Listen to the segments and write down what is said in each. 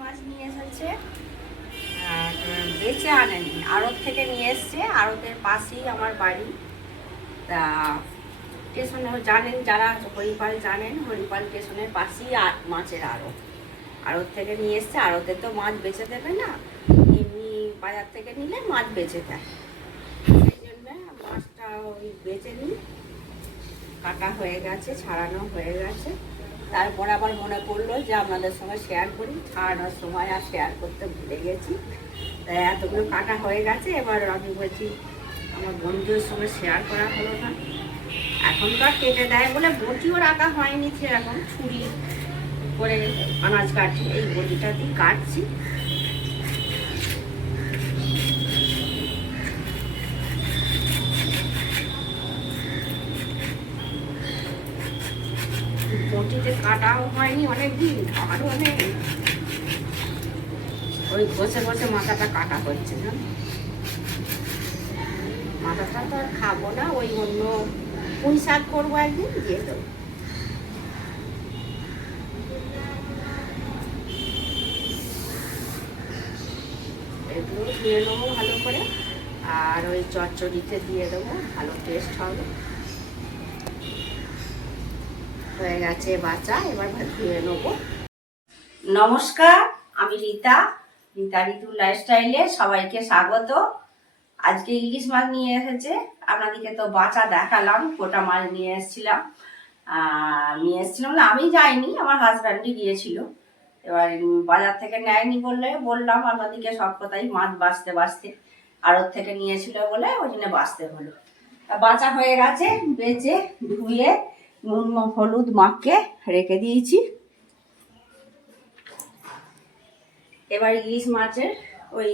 মাছ নিয়ে এসেছে আর বেচে আনেনি, আড়ত থেকে নিয়ে এসছে। আড়তের পাশেই আমার বাড়ি। তা স্টেশনে জানেন যারা, হরিপাল জানেন, হরিপাল স্টেশনের পাশেই মাছের আড়ত। আড়ত থেকে নিয়ে এসছে, আড়তে তো মাছ বেচে দেবে না, এমনি বাজার থেকে নিলে মাছ বেচে দেয়। সেই জন্য মাছটা ওই বেচে নিই। কাটা হয়ে গেছে, ছাড়ানো হয়ে গেছে। তারপর আবার মনে পড়লো যে আপনাদের সঙ্গে শেয়ার করি, ছাড়ানোর সময় আর শেয়ার করতে ভুলে গেছি। তাই এতগুলো কাটা হয়ে গেছে, এবার আমি বলছি আমার বন্ধুদের সঙ্গে শেয়ার করা হলো না। এখন তো আর কেটে দেয় বলে বটিও রাখা হয়নি, সেরকম ছুরি করে আনাজ কাটি, এই বটিটা দিয়ে কাটছি। বটিতে কাটাও হয়নি অনেকদিন, আমারও নেই। ওই বসে বসে মাথাটা কাটা হচ্ছে না, মাথাটা তো আর খাবো না, ওই অন্য পুঁই শাক করবো একদিন, দিয়ে দেবো। এগুলো ধুয়ে নেবো ভালো করে, আর ওই চচ্চড়িতে দিয়ে দেবো, ভালো টেস্ট হবে। হয়ে গেছে বাচ্চা, এবার ধুয়ে নেবো। নমস্কার, আমি রীতা, রীতা ঋতুর লাইফস্টাইলে সবাইকে স্বাগত। আজকে ইলিশ মাছ নিয়ে এসেছে, আপনাদেরকে তো বাচ্চা দেখালাম, গোটা মাছ নিয়ে এসেছিলাম। না, আমি যাইনি, আমার হাজব্যান্ডই গিয়েছিল। এবার বাজার থেকে নেয়নি বললে বললাম আপনাদেরকে সব কথাই, মাছ বাঁচতে বাঁচতে আড়ত থেকে নিয়েছিল বলে ওই জন্য বাঁচতে হলো। বাঁচা হয়ে গেছে, বেচে ধুয়ে নুন হলুদ মাখকে রেখে দিয়েছি। এবার ইলিশ মাছের ওই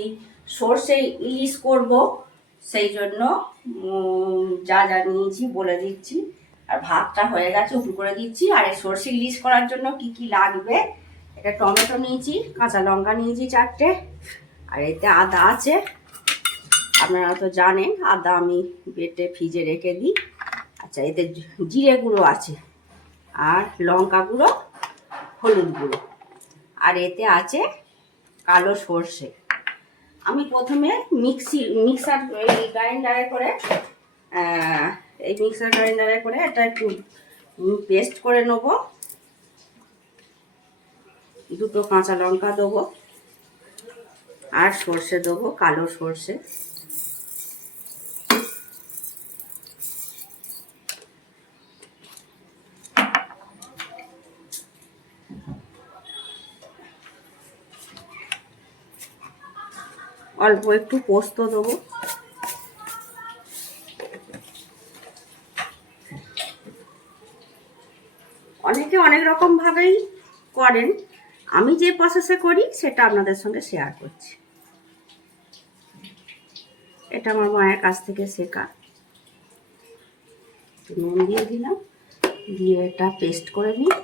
সর্ষে ইলিশ করব, সেই জন্য যা যা নিয়েছি বলে দিচ্ছি। আর ভাতটা হয়ে গেছে, উঠু করে দিচ্ছি। আর এই সর্ষে ইলিশ করার জন্য কি কি লাগবে, এটা টমেটো নিয়েছি, কাঁচা লঙ্কা নিয়েছি 4টে, আর এতে আদা আছে, আপনারা তো জানেন আদা আমি বেটে ফ্রিজে রেখে দিই। আচ্ছা, এতে জিরে গুঁড়ো আছে, আর লঙ্কা গুঁড়ো, হলুদ গুঁড়ো, আর এতে আছে কালো সর্ষে। আমি প্রথমে মিক্সার গ্রাইন্ডারে করে এটা একটু পেস্ট করে নেবো। দুটো কাঁচা লঙ্কা দেবো, আর সর্ষে দেবো, কালো সর্ষে। অল্প একটু পোস্ত দেবো। অনেকে অনেক রকম ভাবেই করেন, আমি যে প্রসেসে করি সেটা আপনাদের সঙ্গে শেয়ার করছি। এটা আমার মায়ের কাছ থেকে শেখা। নুন দিয়ে দিলাম, দিয়ে এটা পেস্ট করে নিই।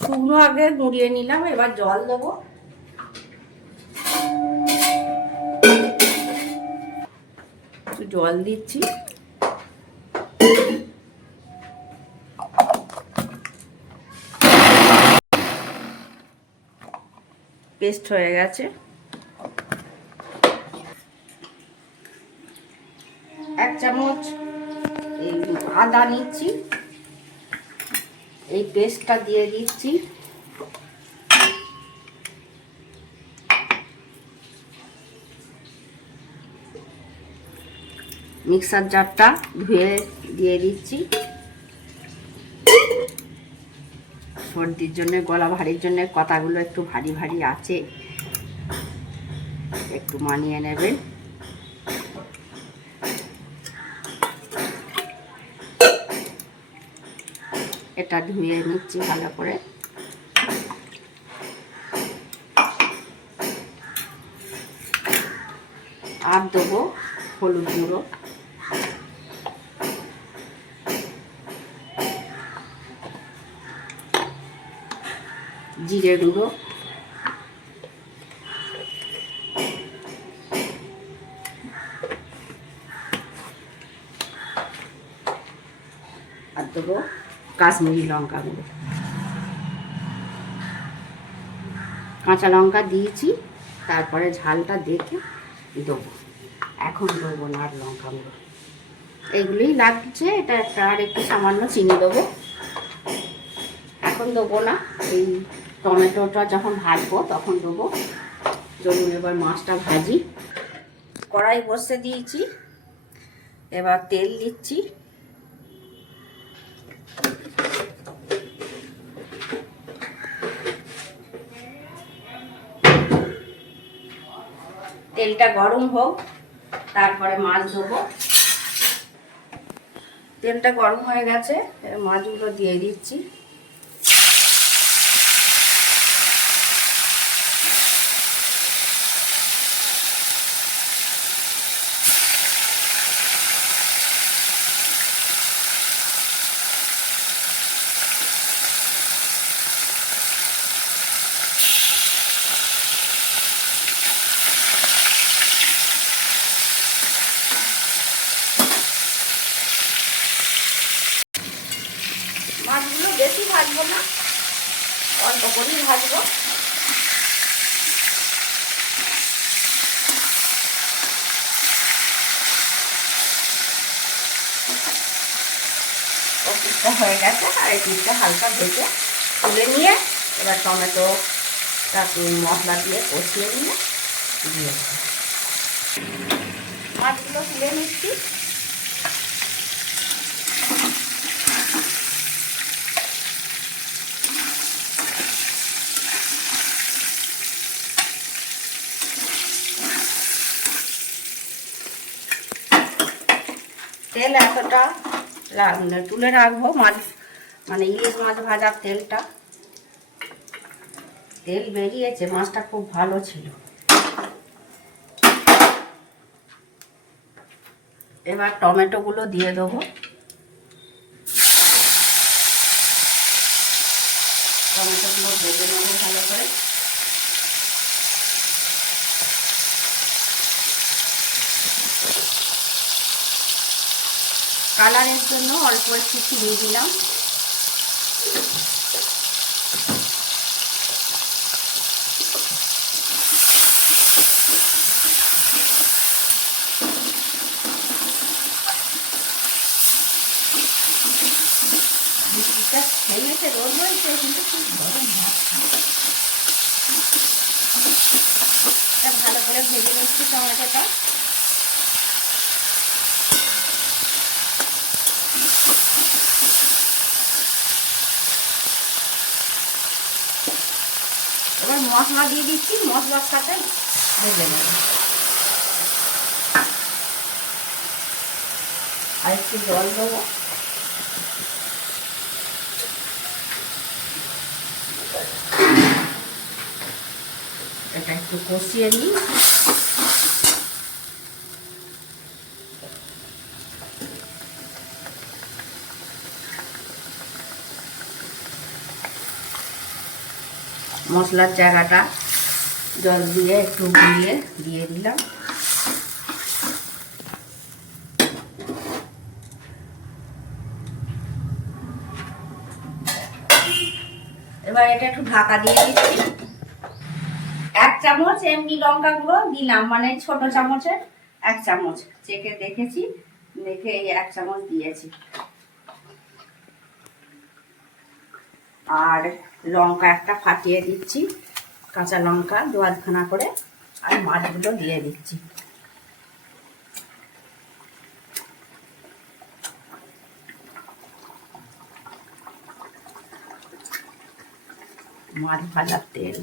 শুকনো আগে গুঁড়িয়ে নিলাম, এবার জল দেবো। একটু জল দিচ্ছি। পেস্ট হয়ে গেছে। 1 চামচ এই আদা নিচ্ছি, এই পেস্টটা দিয়ে দিচ্ছি। মিক্সার জারটা ধুয়ে দিয়ে দিচ্ছি। সর্দির জন্য, গলা ভারীর জন্য কথাগুলো একটু ভারী ভারী আছে, একটু মানিয়ে নেবেন। এটা ধুয়ে নিচ্ছি ভালো করে। আর দেবো হলুদ গুঁড়ো, জিরে গুঁড়ো, আর দেবো কাশ্মীরি লঙ্কা গুঁড়ো। কাঁচা লঙ্কা দিয়েছি, তারপরে ঝালটা দেখে দেবো, এখন দেবো না আর লঙ্কা গুঁড়ো। এগুলোই লাগছে। এটা একটা আর একটু সামান্য চিনি দেবো, এখন দেবো না। এই টমেটোটা যখন ভাজবো তখন দেবো। চলুন এবার মাছটা ভাজি। কড়াই বসে দিয়েছি, এবার তেল দিচ্ছি। তেলটা গরম হোক, তারপরে মাছ দেবো। তেলটা গরম হয়ে গেছে, মাছগুলো দিয়ে দিচ্ছি। মাছগুলো বেশি ভাজবো না, অল্প করেই ভাজবো। ও পিঠটা হয়ে গেছে, আর এই পিঠটা হালকা ভেজে তুলে নিয়ে এবার টমেটোটা মশলা দিয়ে কষিয়ে নিয়ে দিয়ে দেবো। মাছগুলো তুলে নিচ্ছি। তেল এতটা তুলে রাখবো মাছ, মানে ইলিশ মাছ ভাজার তেলটা, তেল বেরিয়েছে, মাছটা খুব ভালো ছিল। এবার টমেটোগুলো দিয়ে দেবো। টমেটোগুলো ভেজে নেবো ভালো করে। কালারের জন্য অল্প একটু চিনি দিলাম। বৃষ্টিটা থেমেছে, রোদ হয়েছে, কিন্তু খুব গরম ভাত। ভালো করে ভেজে নিচ্ছি টমেটোটা। এবার মশলা দিয়ে দিচ্ছি, মশলার সাথে ভেজে নেব। আর একটু জল দেবো। এটা একটু কষিয়ে নিই। মশলার জায়গাটা জল দিয়ে একটু গুলিয়ে দিয়ে দিলাম। এবার এটা একটু ঢাকা দিয়ে দিচ্ছি। 1 চামচ এমনি লঙ্কা গুঁড়ো দিলাম, মানে ছোট চামচের 1 চামচ চেখে দেখেছি, দেখে এই 1 চামচ দিয়েছি। আর লঙ্কা একটা ফাটিয়ে দিচ্ছি, কাঁচা লঙ্কা 2-8খানা করে, আর মাছগুলো দিয়ে দিচ্ছি। মাছ ভাজার তেল,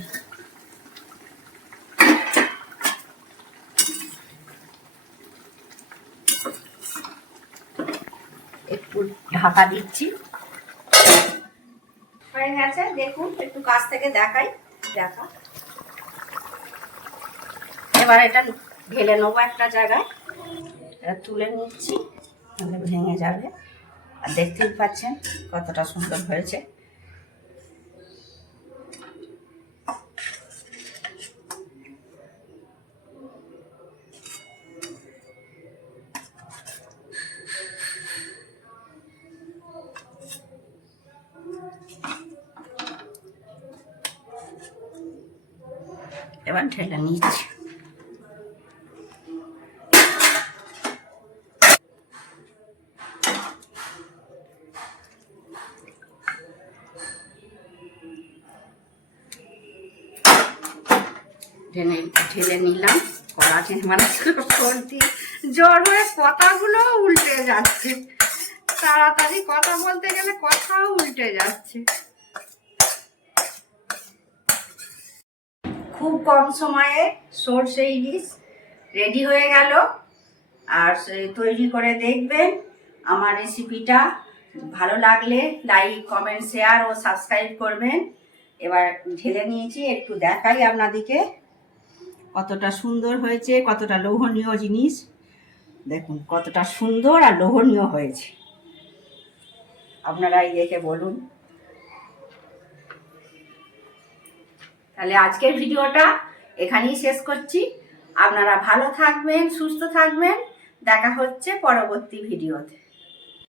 একটু ঢাকা দিচ্ছি। হয়ে গেছে, দেখুন একটু কাছ থেকে দেখাই। দেখা, এবার এটা ঢেলে নেবো একটা জায়গায়। এটা তুলে নিচ্ছি, তাহলে ভেঙে যাবে। আর দেখতেই পাচ্ছেন কতটা সুন্দর হয়েছে। এবার ঢেলে নিচ্ছি। ঢেলে নিলাম কড়া মানে জ্বর হয়ে কথাগুলো উল্টে যাচ্ছে, তাড়াতাড়ি কথা বলতে গেলে কথাও উল্টে যাচ্ছে। খুব কম সময়ে সরষে ইলিশ রেডি হয়ে গেল। আর তৈরি করে দেখবেন। আমার রেসিপিটা ভালো লাগলে লাইক, কমেন্ট, শেয়ার ও সাবস্ক্রাইব করবেন। এবার ঢেলে নিয়েছি, একটু দেখাই আপনাদেরকে কতটা সুন্দর হয়েছে, কতটা লোভনীয় জিনিস। দেখুন কতটা সুন্দর আর লোভনীয় হয়েছে, আপনারাই দেখে বলুন। তাহলে আজকের ভিডিওটা এখানেই শেষ করছি। আপনারা ভালো থাকবেন, সুস্থ থাকবেন। দেখা হচ্ছে পরবর্তী ভিডিওতে।